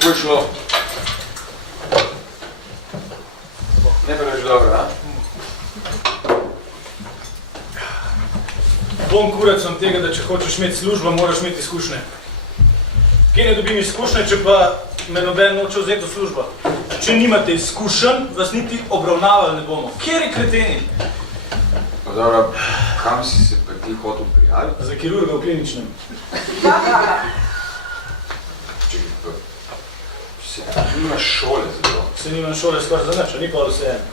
Kako je šlo? Ne pa več dobro, a? Bom kuracom tega, da če hočeš imeti službo, moraš imeti izkušnje. Kje ne dobim izkušnje, če pa me noben noče vzeti v službo? Če nimate izkušenj, vas niti obravnavali ne bomo. Kjer je kreteni? Pa dobro, kam si se pa ti hotel prijaviti? Za kirurga v kliničnem. Čekaj, pa se nimaš šole za to? Se nimam šole skoraj za nič, a ni pa vse eno.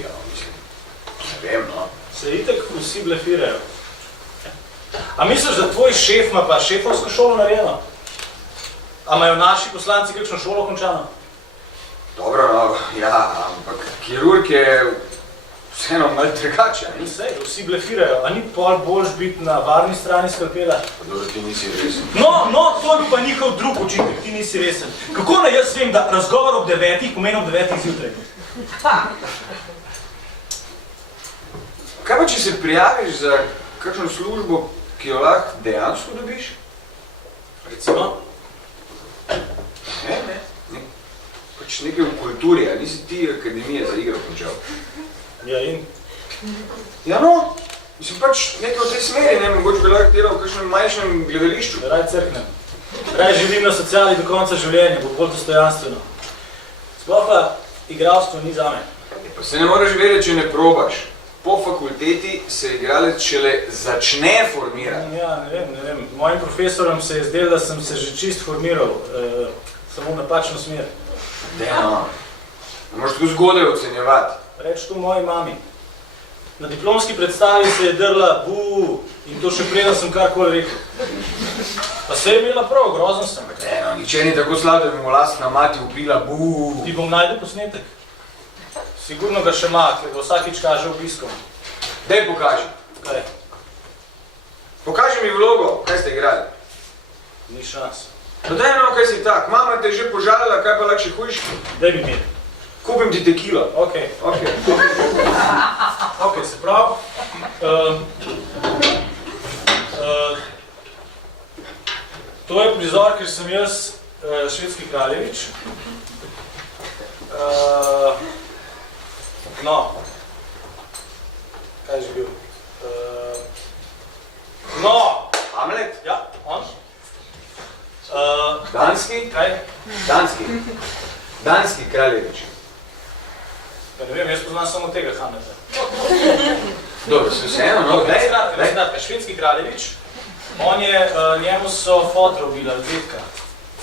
Ja, mislim, ne vem, no. Se itak vsi blefirajo. A misliš, da tvoj šef ima pa šefovsko šolo narejeno? A imajo naši poslanci kakšno šolo končano? Dobro, no, ja, ampak kirurg je vseeno malo drugače, ni? Sej, vsi blefirajo. A ni pol boljš biti na varni strani skalpela? Pa dobro, ti nisi resen. No, to je pa njihov drug učinek, ti nisi resen. Kako naj jaz vem, da razgovor ob 9 pomeni ob 9 zjutraj? Kaj pa, če se prijaviš za kakšno službo, ki jo lahko dejansko dobiš? Recimo? Ne. Pač nekaj v kulturi, a nisi ti akademije za igro končal? Ja, in? Ja, no. Mislim pač nekaj v tej smeri, ne, mogoče bi lahko delal v kakšnem manjšem gledališču. Raj crknem. Raj živim na sociali do konca življenja, bo bolj dostojanstveno. Sploh pa igralstvo ni zame. Pa se ne moreš vedeti, če ne probaš. Po fakulteti se igralec šele začne formirati. Ja, ne vem. Mojim profesorom se je zdelo, da sem se že čist formiral, samo v napačno smer. No. Ne moraš tako zgodaj ocenjevati. Reč to moji mami. Na diplomski predstavi se je drla bu in to še preden sem karkoli rekel. Pa se je imela prav, grozen sem. No, niče ni tako slab, da bi mu lastna mati upila bu. Ti bom najdel posnetek. Sigurno ga še ima, ker ga vsakič kaže obiskom. Daj pokaži. Kaj? Pokaži mi vlogo, kaj ste igrali. Ni šans. No daj no, kaj si tak. Mama te je že požalila, kaj pa lahko še hujš? Daj mi mir. Kupim ti tekilo. Ok, se pravi. To je prizor, ker sem jaz švedski kraljevič. No, kaj je že bil? No! Hamlet? Ja, on. Danski? Kaj? Danski kraljevič. Pa ne vem, jaz poznam samo tega Hamleta. Dobro, se vseeno, no, Skratka, švedski kraljevič, njemu so fotra ubila, detka.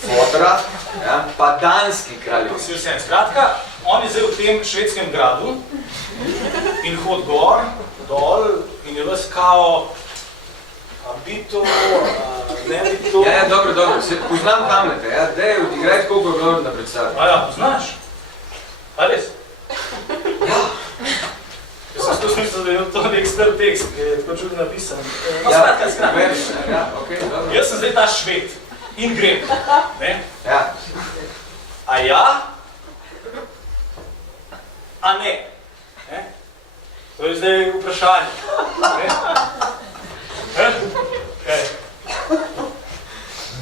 Fotra, ja, pa danski kraljevič. Si vsem. Skratka, on je zdaj v tem švedskem gradu in hod gor, dol in je ves kao, a bi to, ne bi to. Ja, dobro, se poznam Hamleta, ja, daj odigraj tako, kot je bilo na predstavi. A ja, poznaš? A res? Ja. Jaz sem to smislil, da je to nek star tekst, ki je tako čudno napisan. No, Ja, okej, dobro. Jaz sem zdaj ta Šved in grem, ne? Ja. A ja? A ne? To je zdaj vprašanje. Kaj?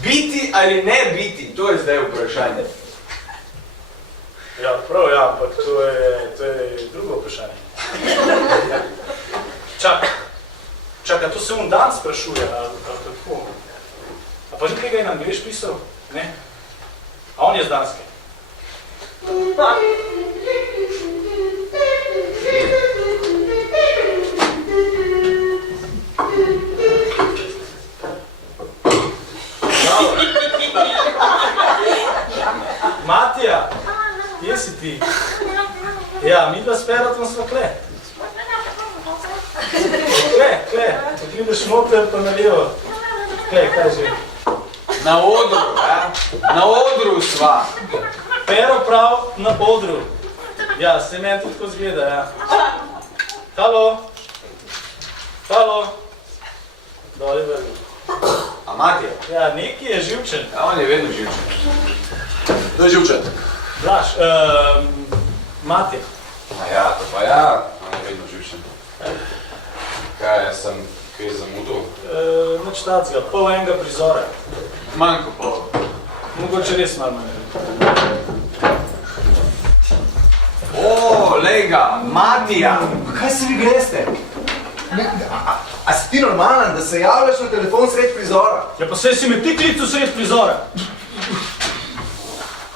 Biti ali ne biti, to je zdaj vprašanje. Ja, prav, ja, ampak to je drugo vprašanje. Čakaj, to se on dan sprašuje, ali kako? A pa ni tega in angliš pisal? Ne? A on je z Danske? Matija, kje si ti? Ja, mi dva s Perotom sva kle. Kle, ko gledaš noter pa na levo. Kle, kaj že? Na odru, ja? Na odru sva. Pero prav na odru. Ja, se meni tudi tako zgleda, ja. Halo? Doli vrli. A Matija? Ja, neki je živčen. Ja, on je vedno živčen. To je živčen. Blaž, Matija. A ja, to pa ja, on je vedno živčen. Kaj, jaz sem kaj zamudil? Nič tacga, pol enega prizora. Manj kot pol. Mogoče res malo manj. O, lej ga, Matija! Kaj se vi greste? A si ti normalen, da se javljaš na telefon sred prizora? Ja pa saj si me ti klical sred prizora.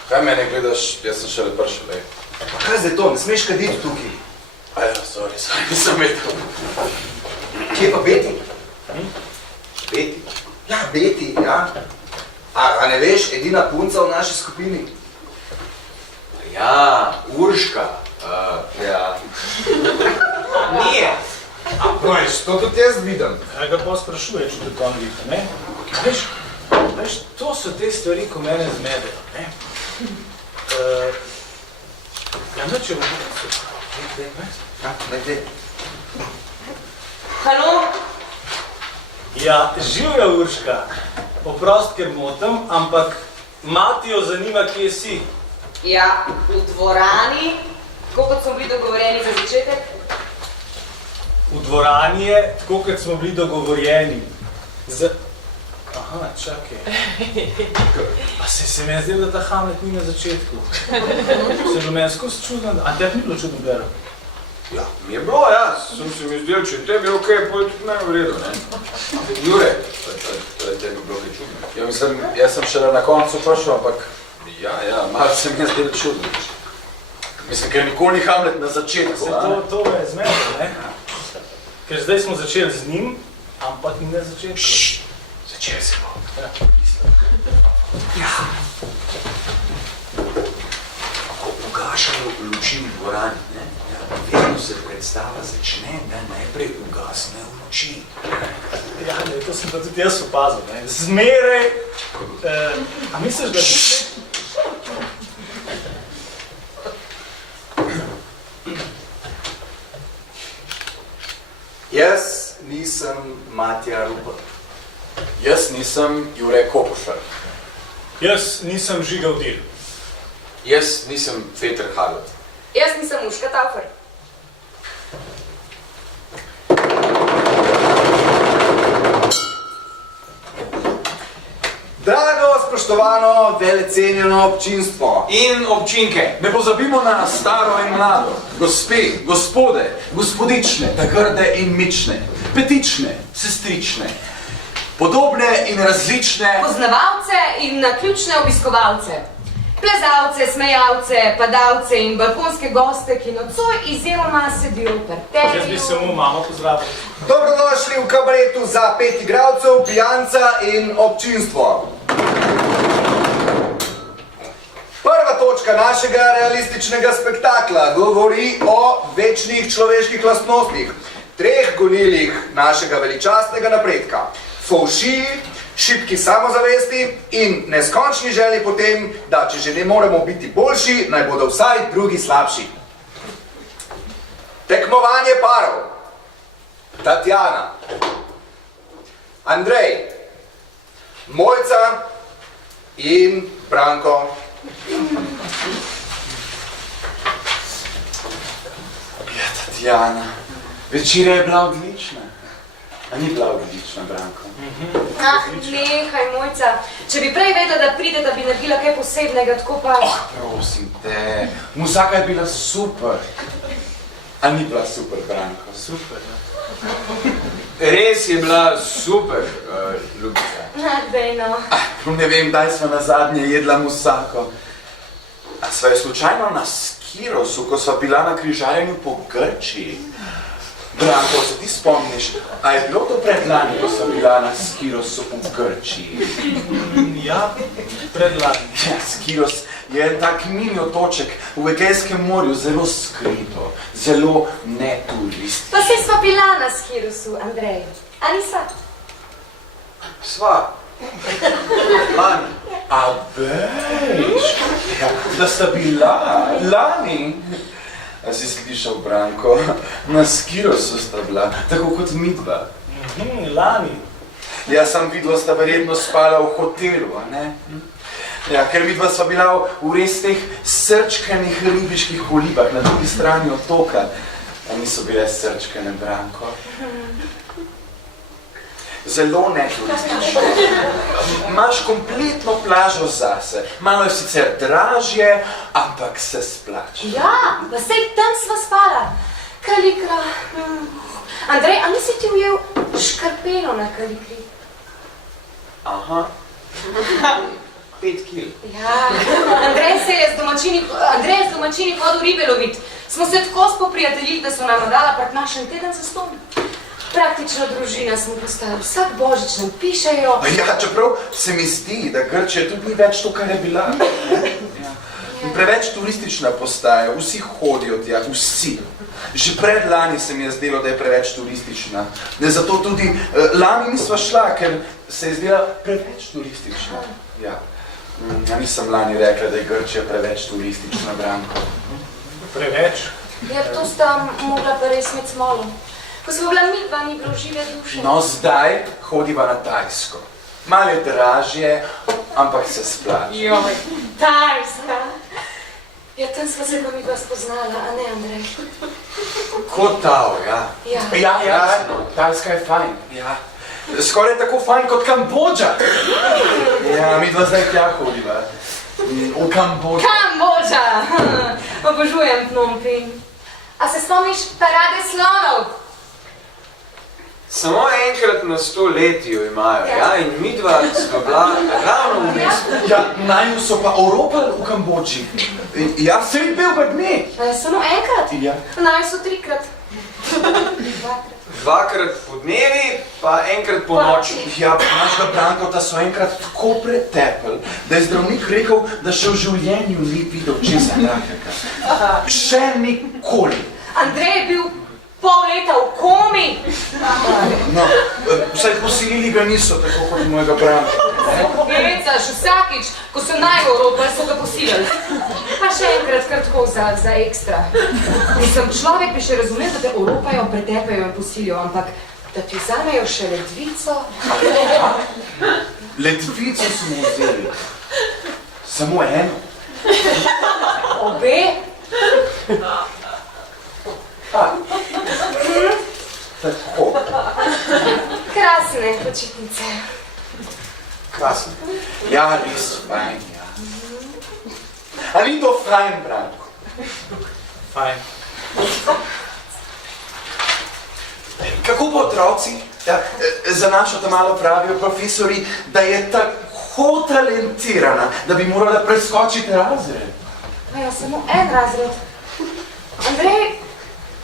Kaj mene gledaš, jaz sem šele prišel, lej. Pa kaj zdaj to, ne smeš kaditi tukaj? Aja, sorry, nisem vedel. Kje pa Beti? Beti? Ja, Beti, ja. A ne veš, edina punca v naši skupini? Ja, Urška. Ja. Nije. No, to tudi jaz vidim. Kaj ga pa sprašuje, če te to on vidi, ne? Veš, to so te stvari, ko mene zmedejo, ne? Ja, no, če bomo super. Daj. Halo? Ja, živja Urška. Oprost, ker motim, ampak Matijo zanima, kje si. Ja, v dvorani, tako kot smo bili dogovorjeni za začetek. V dvorani je, tako kot smo bili dogovorjeni. Aha, čakaj. A se meni zdelo, da ta Hamlet ni na začetku. Se je bilo meni skozi čudno, a tebi ni bilo čudno bero? Ja, mi je bilo, ja. Sem se mi zdel, če tebi je okej, potem tudi meni v redu, ne? Jure. To je tebi bilo kaj čudno. Ja, mislim, jaz sem šele na koncu prišel, ampak ja, malo se mi je zdelo čudno. Mislim, ker nikoli ni Hamlet na začetku, a? To me je zmedlo, ne? Ker zdaj smo začeli z njim, ampak ni na začetku. Začel se bo. Ja. Ko ugašajo luči v dvorani, ne? Vedno se predstava začne, da najprej ugasnejo luči. Ja, ne, to sem pa tudi jaz opazil, ne? Zmeraj. A misliš, da ti... Jaz nisem Matija Rupel. Jaz nisem Jure Kopošar. Jaz nisem Žiga Vdil. Jaz nisem Peter Harlet. Jaz nisem Urška Taufer. Drago, spoštovano, velecenjeno občinstvo. In občinke. Ne pozabimo na staro in mlado, gospe, gospode, gospodične, tagrde in mične, petične, sestrične, podobne in različne, Poznavalce in naključne obiskovalce. Plezalce, smejalce, padalce in balkonske goste, ki nocoj izjemoma sedijo v parterju. Jaz bi samo mamo pozdravil. Dobrodošli v kabaretu za 5 igralcev, pijanca in občinstvo. Prva točka našega realističnega spektakla govori o večnih človeških lastnostih, 3 gonilih našega veličastnega napredka. Fovšiji, šibki samozavesti in neskončni želji po tem, da če že ne moremo biti boljši, naj bodo vsaj drugi slabši. Tekmovanje parov. Tatjana, Andrej, Mojca in Branko. Ja, Tatjana, večera je bila odlična. A ni bila odlična, Branko? Ah, nehaj, Mojca. Če bi prej vedela, da pride, da bi naredila kaj posebnega, tako pa... Prosim te, muzika je bila super. A ni bila super, Branko? Super, ja. Res je bila super, Ljubica. Dej no. Ne vem, kdaj smo nazadnje jedla musako. A sva je slučajno na Skirosu, ko sva bila na križarjenju po Grčiji? Branko, se ti spomniš, a je bilo to predlani, ko sva bila na Skirosu v Grčiji? Ja, predlani. Ja, Skiros je en tak mini otoček v Egejskem morju, zelo skrito, zelo neturistično. Pa se sva bila na Skirosu, Andrej. A nisa? Sva. Lani. A veš, ja, da sta bila lani. A si slišal, Branko, na Skirosu sta bila, tako kot midva. Lani. Jaz sem videla, sta verjetno spala v hotelu, a ne? Ja, ker midva sva bila v res teh srčkanih ribiških kolibah na drugi strani otoka. A niso bile srčkane, Branko? Zelo neturistično. Imaš kompletno plažo zase. Malo je sicer dražje, ampak se splača. Ja, pa sej tam sva spala. Kalikra. Andrej, a nisi ti ujel škarpelo na kalikri? Aha. 5 kil. Ja, Andrej je z domačini hodil ribe lovit. Smo se tako spoprijateljili, da so nam dala pred našem teden za ston. Praktično družina smo postali. Vsak božič nam pišejo. Ja, čeprav se mi zdi, da Grčija tudi ni več to, kar je bila. In preveč turistična postaja, vsi hodijo tja, vsi. Že predlani se mi je zdelo, da je preveč turistična. Zato tudi lani nisva šla, ker se je zdela preveč turistična. Ja. Ja, nisem lani rekla, da je Grčija preveč turistična, Branko. Preveč? Ja, to sta mogla pa res med smolo. Ko smo bila midva, ni bilo žive duše. No, zdaj hodiva na Tajsko. Malo je dražje, ampak se splača. Joj, Tajska. Ja, tam sva se pa midva spoznala, a ne, Andrej? Kot Tao, ja. Ja. Ja, Tajska je fajn. Ja. Skoraj tako fajn kot Kambodža. Ja, midva zdaj tja hodiva. V Kambodžu. Kambodža! Obožujem Phnom Penh. A se spomniš parade slonov? Samo enkrat na 100 letiju imajo, ja, in midva sva bila ravno v mestu. Ja, najmu so pa oropali v Kambodži. Ja, sem bil pa dne. Samo enkrat? Ja. Naj so 3-krat. 2-krat po dnevi, pa enkrat po noči. Ja, našega Brankota so enkrat tako pretepli, da je zdravnik rekel, da še v življenju ni videl česa takega. Še nikoli. Andrej je bil pol leta v komi. No, vsaj posilili ga niso, tako kot mojega Branka. Vecaš, vsakič, ko so naj oropali, so ga posilili. Pa še enkrat kar tako za ekstra. Mislim, človek bi še razumel, da te oropajo, pretepajo in posilijo, ampak da ti vzamejo še ledvico. Ledvico smo vzeli. Samo eno. Obe? Tako. Krasne počitnice. Krasno. Ja, res fajn, ja. Ali to fajn, Branko? Fajn. Kako pa otroci? Ja, za našo ta malo pravijo profesori, da je tako talentirana, da bi morala preskočiti razred. Ja, samo en razred. Andrej,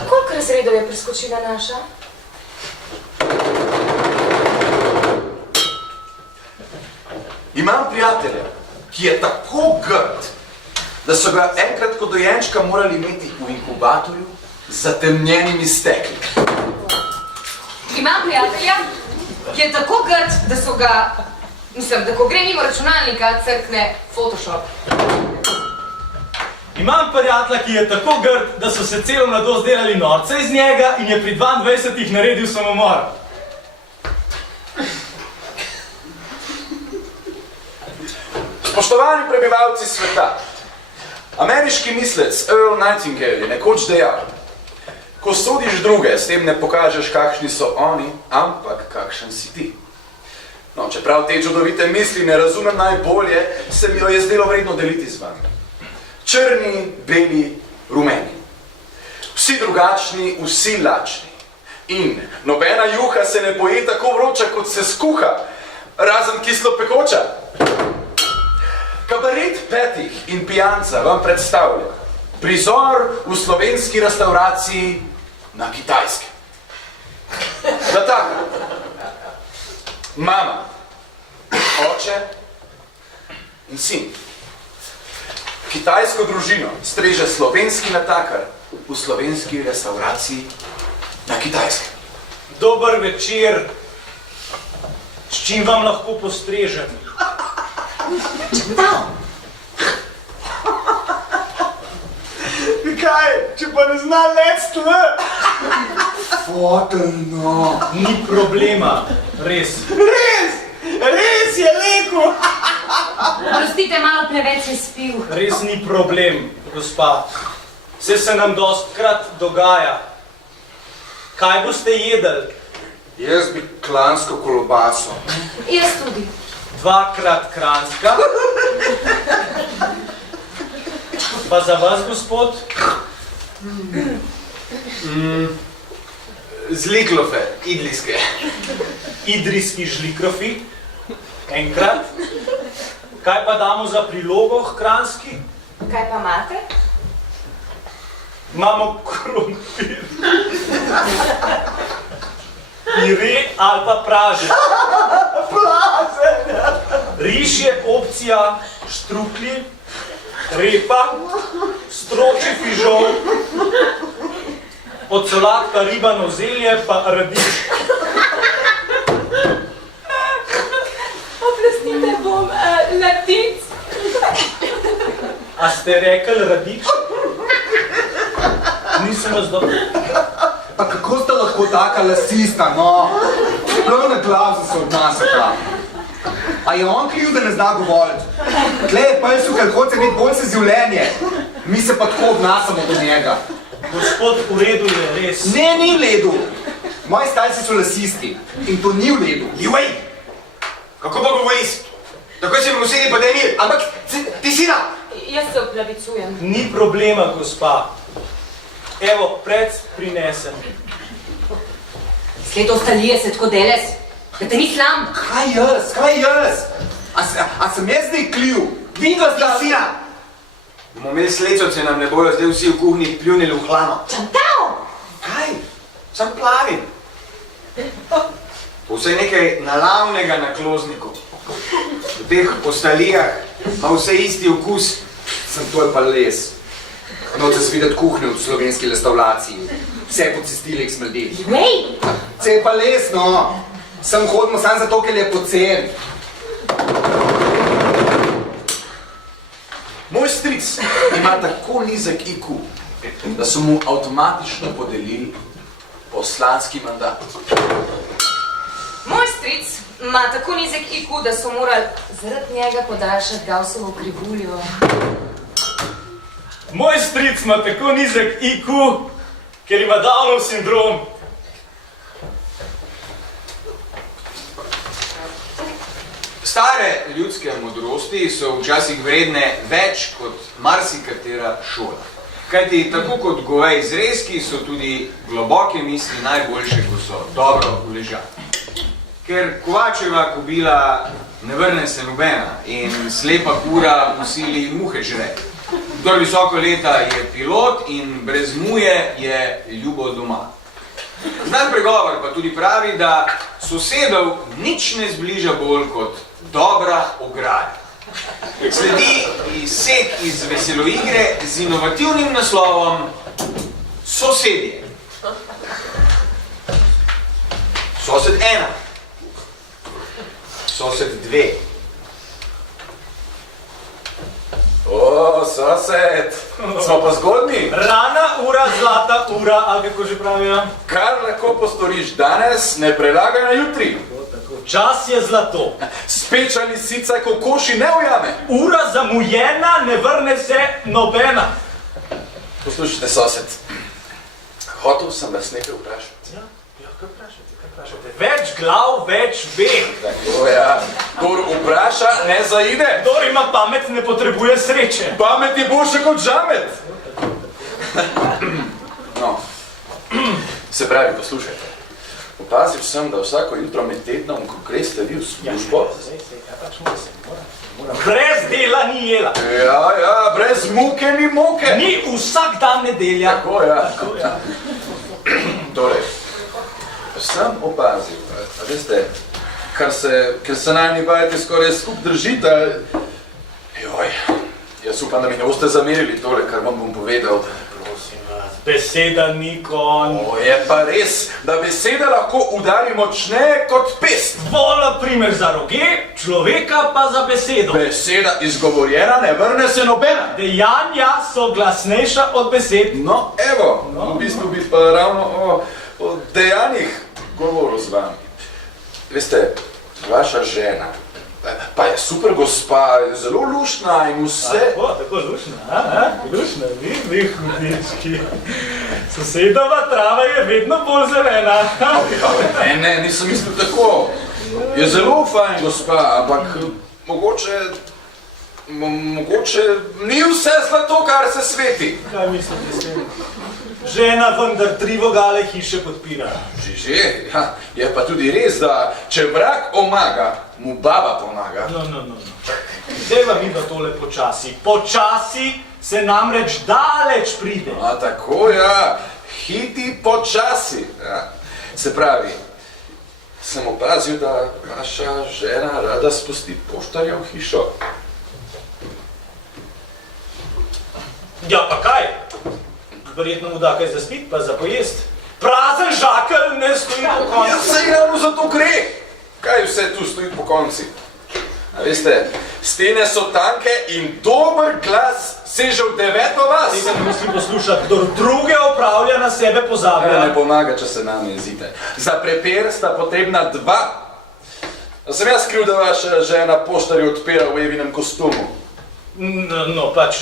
koliko razredov je preskočila naša? Imam prijatelja, ki je tako grd, da so ga enkrat kot dojenčka morali imeti v inkubatorju z zatemnjenimi stekli. Imam prijatelja, ki je tako grd, da so ga, da ko gre mimo računalnika, crkne Photoshop. Imam prijatelja, ki je tako grd, da so se celo mladost delali norce iz njega in je pri 22 naredil samomor. Spoštovani prebivalci sveta, ameriški mislec Earl Nightingale je nekoč dejal: ko sodiš druge, s tem ne pokažeš, kakšni so oni, ampak kakšen si ti. No, čeprav te čudovite misli ne razumem najbolje, se mi jo je zdelo vredno deliti z vami. Črni, beli, rumeni. Vsi drugačni, vsi lačni. In nobena juha se ne poje tako vroča, kot se skuha, razen kislo pekoča. Kabaret petih in pijanca vam predstavlja prizor v slovenski restauraciji na Kitajskem. Da tako, mama, oče in sin. Kitajsko družino streže slovenski natakar v slovenski restauraciji na Kitajskem. Dober večer. S čim vam lahko postrežem? Kaj, če pa ne zna lec tle? Fotelno. Ni problema, res. Res je lepo. Prostite, malo preveč je spil. Res ni problem, gospa. Vse se nam dostkrat dogaja. Kaj boste jedli? Jaz bi klansko kolobaso. Jaz tudi. 2-krat kranjska. Pa za vas, gospod? Zliklofe, idlijske. Idrijski žlikrofi. Enkrat. Kaj pa damo za prilogo h kranjski? Kaj pa imate? Imamo krompir. Pire ali pa pražen. Riž je opcija, štruklji, repa, stročji fižol, od solatka ribano zelje pa radič. Oprostite, bom latinc. A ste rekel radič? Nisem vas dobro. Pa kako ste lahko taka lasista, no? Prav na glavu se odnasata. A je on kriv, da ne zna govoriti? Tle je pelsu, ker hoče imeti boljše življenje. Mi se pa tako obnasamo do njega. Gospod, v redu je, res. Ne, ni v redu. Moji starci so lasisti in to ni v redu. Joj, kako pa govoriš? Tako se mi vsedi pa da je mir, ampak ti sina. Jaz se opravičujem. Ni problema, gospa. Evo, pred prinesem. Sled ostalije se tako deles, da te ni slam. Kaj jaz? Kaj jaz? A sem jaz zdaj kliv? Vidva zdaj sina. Bomo imeli srečo, če nam ne bojo zdaj vsi v kuhinji pljunili v hlano. Čantao! Kaj? Sam plavim. Vse nekaj nalavnega na klozniku. V teh ostalijah ima vse isti okus. Sem to je pa les. Noče se videti kuhnjo v slovenski restauraciji. Vse po cestilih smrdi. Ej! Se je pa les, no. Sem hodimo samo zato, ker je pocen. Moj stric ima tako nizek IQ, da so mu avtomatično podelili poslanski mandat. Moj stric ima tako nizek IQ, da so morali zaradi njega podaljšati Gaussovo krivuljo. Moj stric ima tako nizek IQ, ker ima Downov sindrom. Stare ljudske modrosti so včasih vredne več kot marsikatera šola. Kajti tako kot goveji zrezki so tudi globoke misli najboljše, ko so dobro uležane. Ker Kovačeva kobila ne vrne se nobena in slepa kura v sili muhe žre. Kdor visoko leta je pilot in brez muje je ljubo doma. Znan pregovor pa tudi pravi, da sosedov nič ne zbliža bolj kot dobra ograja. Sledi izsek iz veseloigre z inovativnim naslovom Sosedje. Sosed 1. Sosed 2. O, sosed, smo pa zgodni. Rana ura, zlata ura, ali kako že pravijo? Kar lahko postoriš danes, ne prelagaj na jutri. Čas je zlato. Speča lisica kokoši ne ujame. Ura zamujena, ne vrne se nobena. Poslušajte, sosed, hotel sem vas nekaj vprašati. Ja, kaj vprašate? Več glav, več ve. Tako ja, kdor vpraša, ne zaide. Kdor ima pamet, ne potrebuje sreče. Pamet je boljša kot žamet. No, se pravi, poslušajte. Opazil sem, da vsako jutro med tednom, ko greste vi v službo... Brez dela ni jela. Ja, brez muke ni moke. Ni vsak dan nedelja. Tako ja. Torej, sem opazil, a veste, ker se najni bajete skoraj skup držite, joj, jaz upam, da mi ne boste zamerili tole, kar vam bom povedal. Prosim vas, beseda ni konj. O, je pa res, da besede lahko udari močneje kot pest. Vola primer za roge, človeka pa za besedo. Beseda izgovorjena ne vrne se nobena. Dejanja so glasnejša od besed. No, evo, v bistvu bi pa ravno o dejanjih govoril z vami. Veste, vaša žena Pa je super gospa, zelo luštna in vse. Tako lušna, lušna, vi hudički. Sosedova trava je vedno bolj zelena. Ne, nisem mislil tako. Je zelo fajn gospa, ampak mogoče ni vse zlato, kar se sveti. Kaj mislite s tem? Žena vendar 3 vogale hiše podpira. Že, ja, je pa tudi res, da če vrag omaga, mu baba pomaga. No. Dejva mi da tole počasi. Počasi se namreč daleč pride. A tako, ja, hiti počasi. Ja. Se pravi, sem opazil, da naša žena rada spusti poštarja v hišo. Ja, pa kaj? Verjetno mu da kaj za spit, pa za pojest. Prazen žakelj ne stoji po konci. Ja, saj ravno za to gre. Kaj vse tu stoji po konci? A veste, stene so tanke in dober glas seže v 9. vas. Tega ne misli poslušati, kdor druge opravlja, na sebe pozablja. Ne pomaga, če se name jezite. Za prepir sta potrebna 2. A sem jaz kriv, da vaša žena poštarje odpira v Evinem kostumu? No, pač,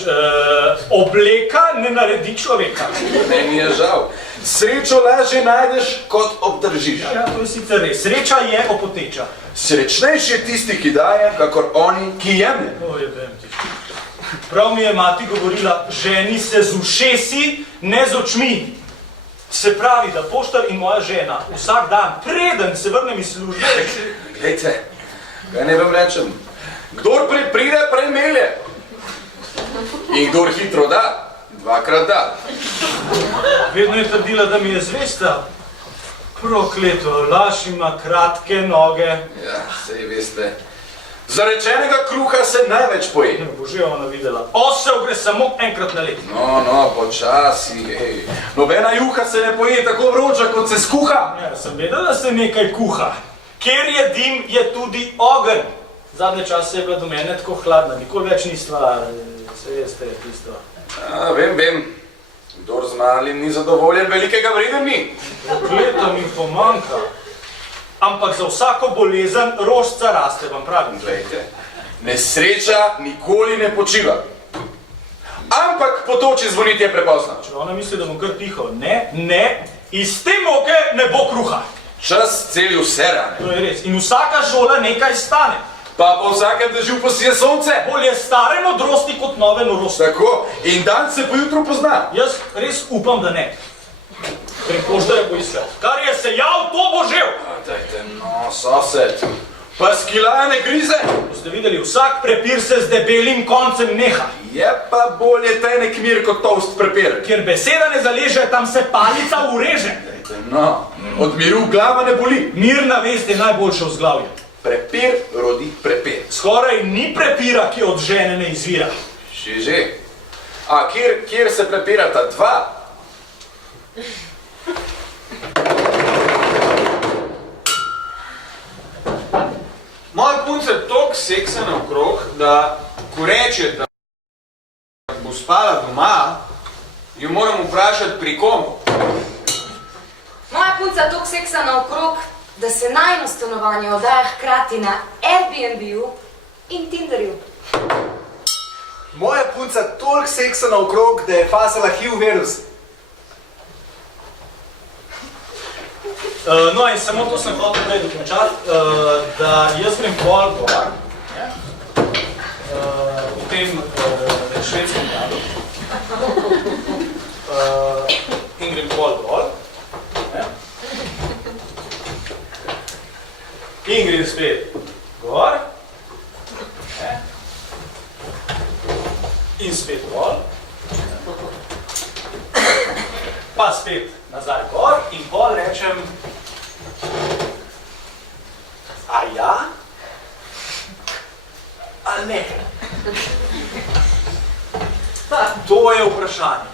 obleka ne naredi človeka. Meni je žal. Srečo lažje najdeš, kot obdržiš. Ja, to je sicer res. Sreča je opoteča. Srečnejši je tisti, ki daje, kakor oni, ki jemlje. Prav mi je mati govorila, ženi se z ušesi, ne z očmi. Se pravi, da poštar in moja žena vsak dan, preden se vrnem iz službe... Glejte, kaj ne vam rečem? Kdor pride, premelje. In kdor hitro da, 2-krat da. Vedno je trdila, da mi je zvesta. Prokleto, laž ima kratke noge. Ja, sej veste. Zarečenega kruha se največ poje. Bo že ona videla. Osel gre samo enkrat na let. No, počasi, hej. Nobena juha se ne poje tako vroča, kot se skuha. Ja, sem vedela, da se nekaj kuha. Kjer je dim, je tudi ogenj. Zadnje čase je bila do mene tako hladna, nikoli več ni stvar. Se veste, tisto. Ja, vem. Kdor z malim ni zadovoljen, velikega vreden ni. Prokleto mi pomanjka. Ampak za vsako bolezen rožca raste, vam pravim. Glejte, nesreča nikoli ne počiva. Ampak po toči zvoniti je prepozno. Če ona misli, da bom kar tiho. Ne, iz te moke ne bo kruha. Čas celi vse rane. To je res. In vsaka šola nekaj stane. Pa po vsakem dežju posije sonce. Bolje stare modrosti kot nove norosti. Tako, in dan se pojutro pozna. Jaz res upam, da ne. Ker poštar je poiskal. Kar je sejal, to bo žel. Dajte, no, sosed. Pa skilaja ne grize. Boste videli, vsak prepir se z debelim koncem neha. Je pa bolje tenek mir kot toast prepir. Kjer beseda ne zaleže, tam se palica ureže. Dajte, no, od miru glava ne boli. Mirna vest je najboljše vzglavje. Prepir rodi prepir. Skoraj ni prepira, ki od žene ne izvira. Že. A kjer se prepirata 2? Moja punca je toliko seksana okrog, da ko reče, da bo spala doma, jo moram vprašati pri komu. Moja punca je toliko seksana okrog, da se najino stanovanje oddaja hkrati na Airbnb-u in Tinderju. Moja punca toliko seksana okrog, da je fasala HIV virus. No in samo to sem hotel prej dokončati, da jaz grem pol gor, v tem švedskem gradu, in grem pol dol, in grem spet gor, in spet dol, pa spet nazaj gor in pol rečem, a ja? Ali ne? To je vprašanje.